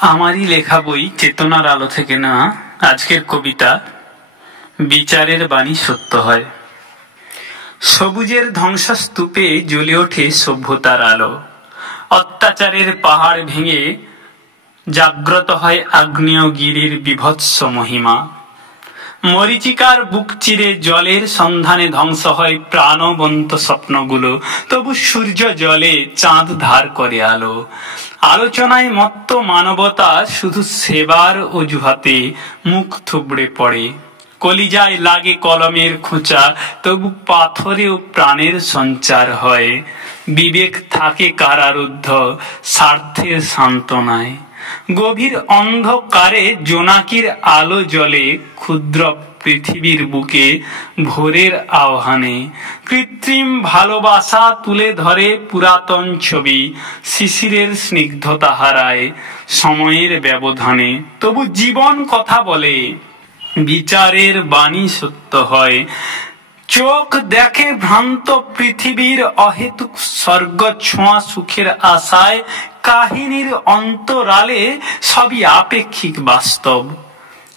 আমারই লেখা বই চেতনার আলো থেকে নেওয়া আজকের কবিতা বিচারের বাণী সত্য হয়। সবুজের ধ্বংসস্তূপে জ্বলে ওঠে সভ্যতার আলো, অত্যাচারের পাহাড় ভেঙে জাগ্রত হয় আগ্নেয়গিরির বীভৎস মহিমা। মরীচিকার বুক চিরে জলের সন্ধানে ধ্বংস হয় প্রাণবন্ত স্বপ্নগুলো, তবু সূর্য জলে চাঁদ ধার করে আলো। আলোচনায় মত্ত মানবতা শুধু সেবার অজুহাতে মুখ থুবড়ে পড়ে। কলিজায় লাগে কলমের খোঁচা, তবু পাথরেও প্রাণের সঞ্চার হয়। বিবেক থাকে কারারুদ্ধ স্বার্থের সান্ত্বনায়। গভীর অন্ধকারে জোনাকির আলো জ্বলে ক্ষুদ্র পৃথিবীর বুকে ভোরের আহ্বানে। কৃত্রিম ভালোবাসা তুলে ধরে পুরাতন ছবি, শিশিরের স্নিগ্ধতা হারায় সময়ের ব্যবধানে। তবু জীবন কথা বলে, বিচারের বাণী সত্য হয়। চোখ দেখে ভ্রান্ত পৃথিবীর অহেতুক স্বর্গ ছোঁয়া সুখের আশায়, কাহিনীর অন্তরালে সবই আপেক্ষিক বাস্তব।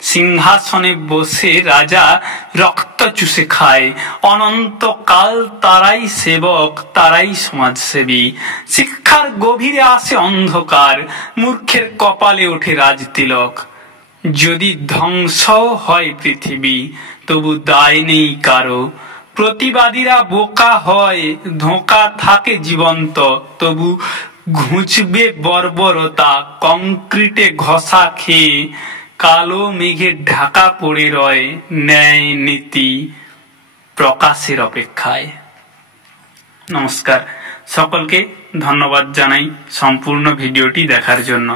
সিংহাসনে বসে রাজা রক্ত চুষে খায়, অনন্তকাল তারাই সেবক, তারাই সমাজসেবী। শিক্ষার গভীরে আসে অন্ধকার, মূর্খের কপালে ওঠে রাজতিলক। যদি ধ্বংস হয় পৃথিবী, তবু দায় নেই কারো। প্রতিবাদীরা বোকা হয়, ধোঁকা থাকে জীবন্ত, তবু ঘুচবে বর্বরতা কংক্রিটে ঘষা খেয়ে। কালো মেঘে ঢাকা পড়ে রয় ন্যায় নীতি প্রকাশের অপেক্ষায়। নমস্কার, সকলকে ধন্যবাদ জানাই সম্পূর্ণ ভিডিওটি দেখার জন্য।